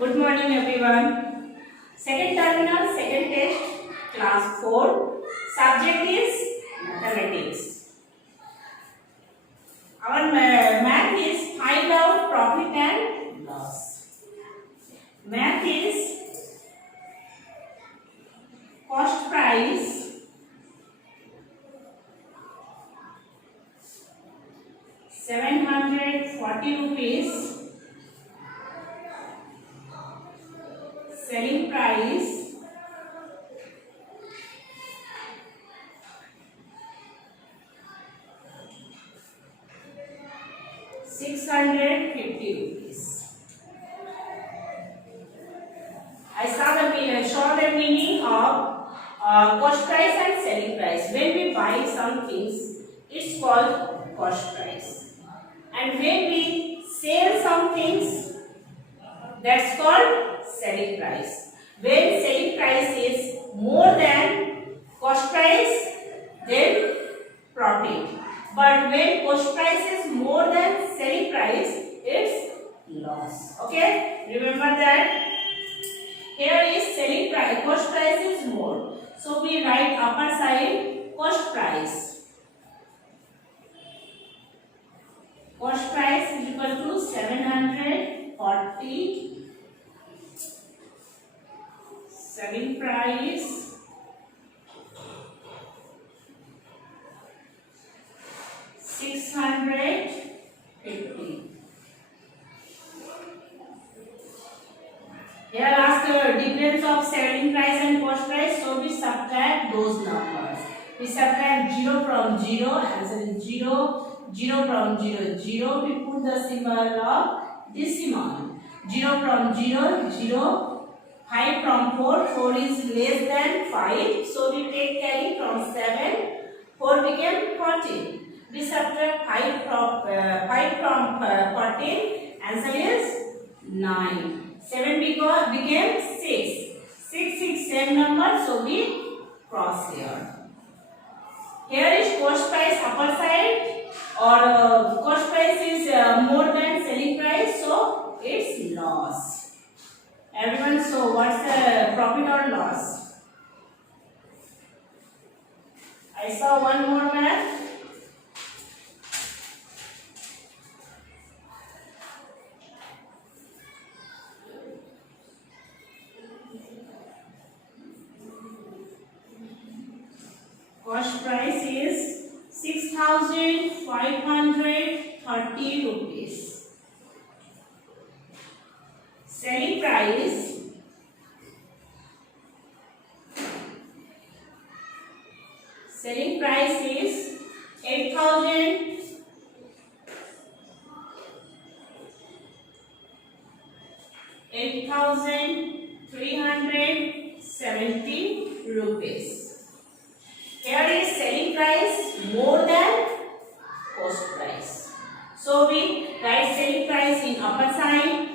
Good morning everyone. Second terminal, second test, class 4. Subject is mathematics. Our math is find out profit and loss. Math is cost price, 740 rupees. Selling price, 650 rupees. I show the meaning of cost price and selling price. When we buy some things, it's called cost price, and when we sell some things, that's called selling price. When selling price is more than cost price, then profit. But when cost price is more than selling price, it's loss. Okay? Remember that. Here is selling price, cost price is more. So we write upper side cost price. Cost price is equal to 740. Selling price 650. Here ask difference of selling price and cost price, so we subtract those numbers. We subtract 0 from 0, answer is 0, 0 from 0, 0. We put the symbol of decimal. 0 from 0, 0. 5 from 4, 4 is less than 5, so we take carry from 7, 4 became 14. We subtract 5 from 14, answer is 9. 7 became 6. 6 is same number, so we cross here. Here is cost price upper side, or cost price is more than selling price, so it's loss. Everyone, so what's the profit or loss? I saw one more math. Cost price is 6,530 rupees. Selling price 8,370. rupees. Here is selling price more than cost price. So we write selling price in upper side.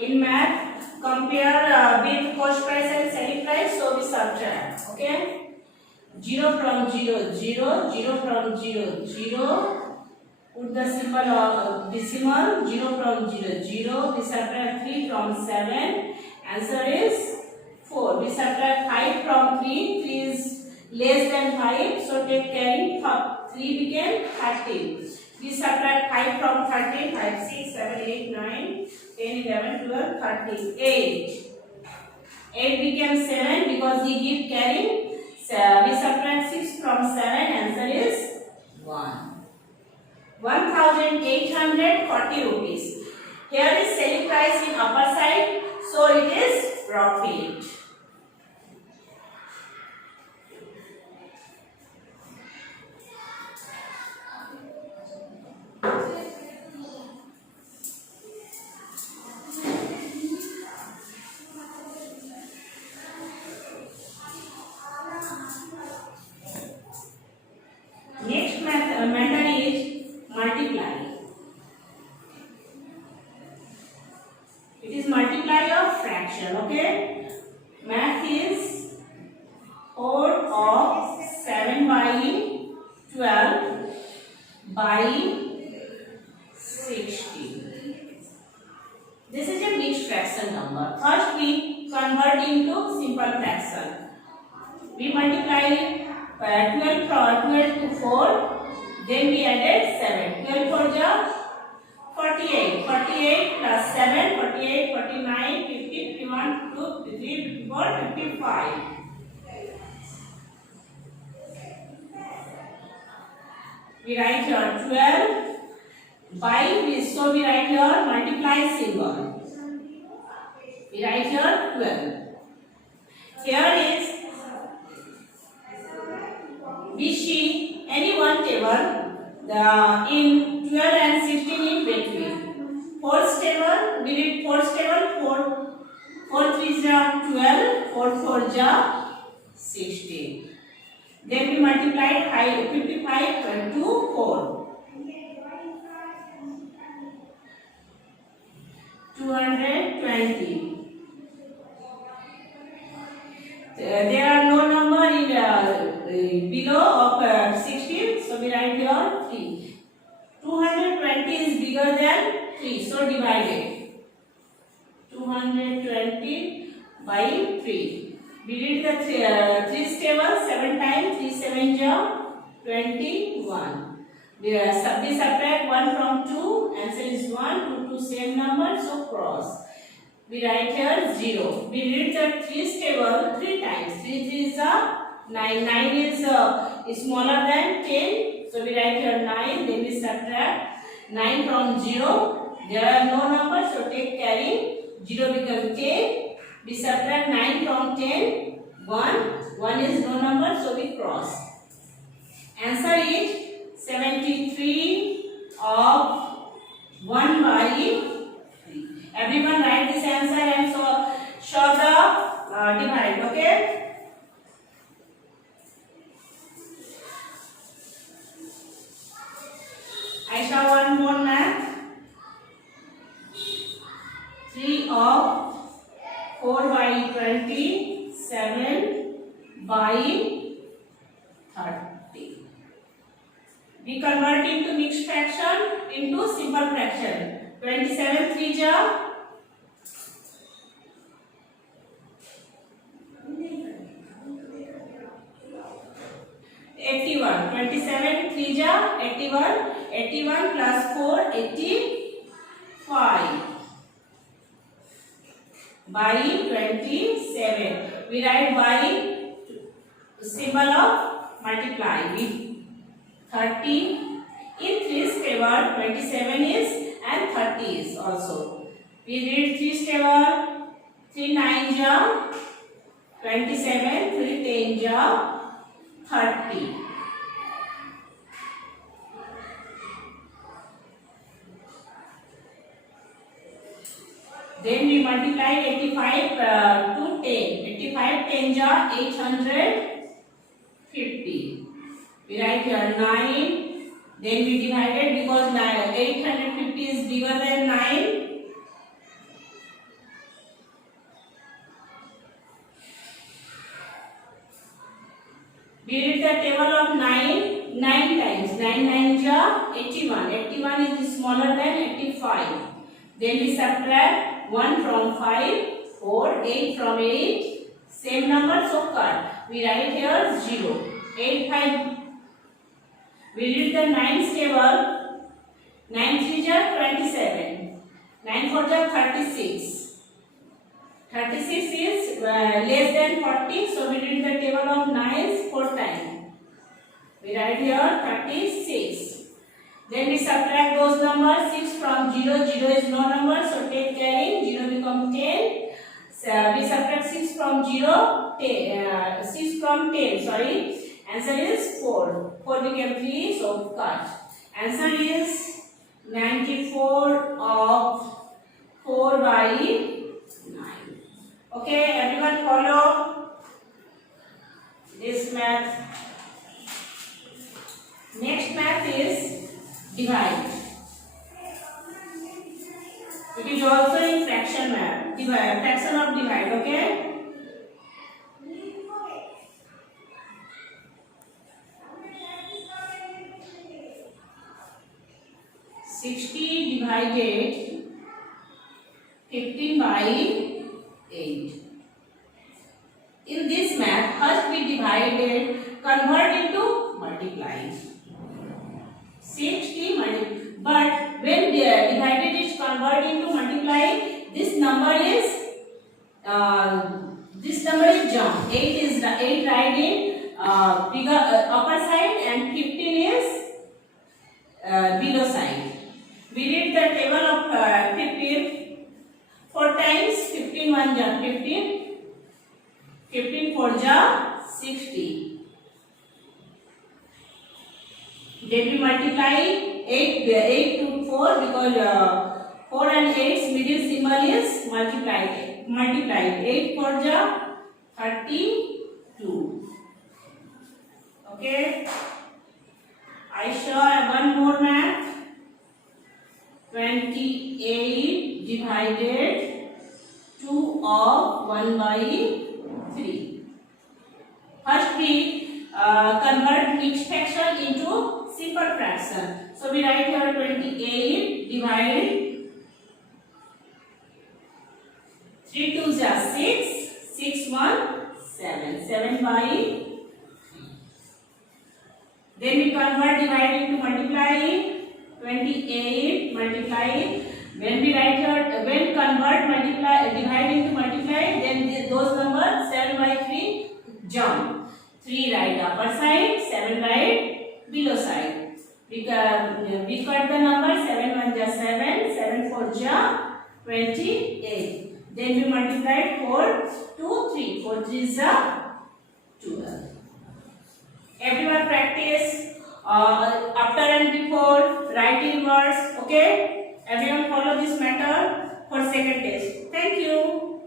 In math, compare with cost price and selling price, so we subtract. Okay, 0 from 0, 0, 0 from 0, 0. Put the symbol of decimal. 0 from 0, 0. We subtract 3 from 7. Answer is 4. We subtract 5 from 3. 3 is less than 5, so take carry. 3 became 13. We subtract 5 from 13. 5, 6, 7, 8, 9, 10, 11, 12, 13, 8. 8 became 7 because he give carry. We subtract 6 from 7. Answer is 1. 1,840 rupees. Here is selling price in upper side, so it is profit. multiply of fraction. Okay, math is 4 of 7 by 12 by 60. This is a mixed fraction number. First we convert into simple fraction. We multiply 12 to 4, then we added 7. 12 for the 48. 48 plus 7, 48, 49, 50, 51, 52, 53, 54, 55. We write here 12 by this, so we write here multiply symbol. We write here 12. Here is, we see any one table in 12 and 16 in between. Fourth table, we read fourth table, 4 3 is 12, 4 4 is 16. Then we multiply 55 to 4. 220. There are no number in below of 16, so we write here 3. 220 is bigger than 3, so divided. 220 by 3. We read the 3's table 7 times. 3 7 21. We subtract 1 from 2. Answer is 1. 2 same number, so cross. We write here 0. We read the 3's table 3 times. 3 3 is 9. 9 is smaller than 10. So we write here 9. Then we subtract 9 from 0. There are no numbers, so take carry. 0 becomes 10. We subtract 9 from 10. 1. 1 is no number, so we cross. Answer is 73 of 1 by 3. Everyone write this answer and so show the divide. Okay. I show one more math. 3 of 4 by 20, 7 by 30. We convert into mixed fraction into simple fraction. 27 3 ja 81. 27 3 ja 81. 81 plus 4 85 by 27. We write by symbol of multiply with 30. In 3's table 27 is and 30 is also. We read 3's table 3 9 ja 27, 3 10 ja 30. Then we multiply 85 to 10. 85 10 ja 850. We write here 9. Then we divided because 850 is bigger than 9. We read the table of 9 times. 9 9 ja 81. 81 is smaller than 85. Then we subtract 1 from 5, 4, 8 from 8. Same number, so cut. We write here 0. 8 5. We read the 9's table. 9 3 ja 27. 9 4 ja 36. 36 is less than 40, so we read the table of 9's 4 times. We write here 36. Then we subtract those numbers. 6 from 0. 0 is no number, so take carry. 0 becomes 10. So we subtract 6 from 0. 6 from 10. Sorry. Answer is 4. 4 became 3, so cut. Answer is 94 of 4 by 9. Okay, everyone follow this math. Next math is divide. It is also in fraction math. fraction of divide. Okay. Sixty divided 15 by 8. In this math, first we divided, convert into multiply. 60 multiply. But when divided is converted into multiply, this number is jump. 8 is 8 right in upper side and 15 is below side. We read the table of 15. 4 times 15 1 ja 15. 15 4 ja 60. Then we multiply 8 to 4 because 4 and 8's middle symbol is multiplied. 8 4 ja 32. Okay. I show one more math. 28 divided 2 of 1 by 3. First we convert mixed fraction into simple fraction. So we write here 28 divided 3 2 is 6, 6 1 7, 7 by 3. Then we convert divide into multiply. 28 multiply. When we write here, when convert multiply divide into multiply, then those numbers 7 by 3 jump. 3 right upper side, 7 right below side. We cut the number 7 1 ja 7, 7 4 ja 28. Then we multiply 4 2 3, 4 3 is 12. Everyone practice after and before, write in words. Okay, everyone follow this method for second test. Thank you.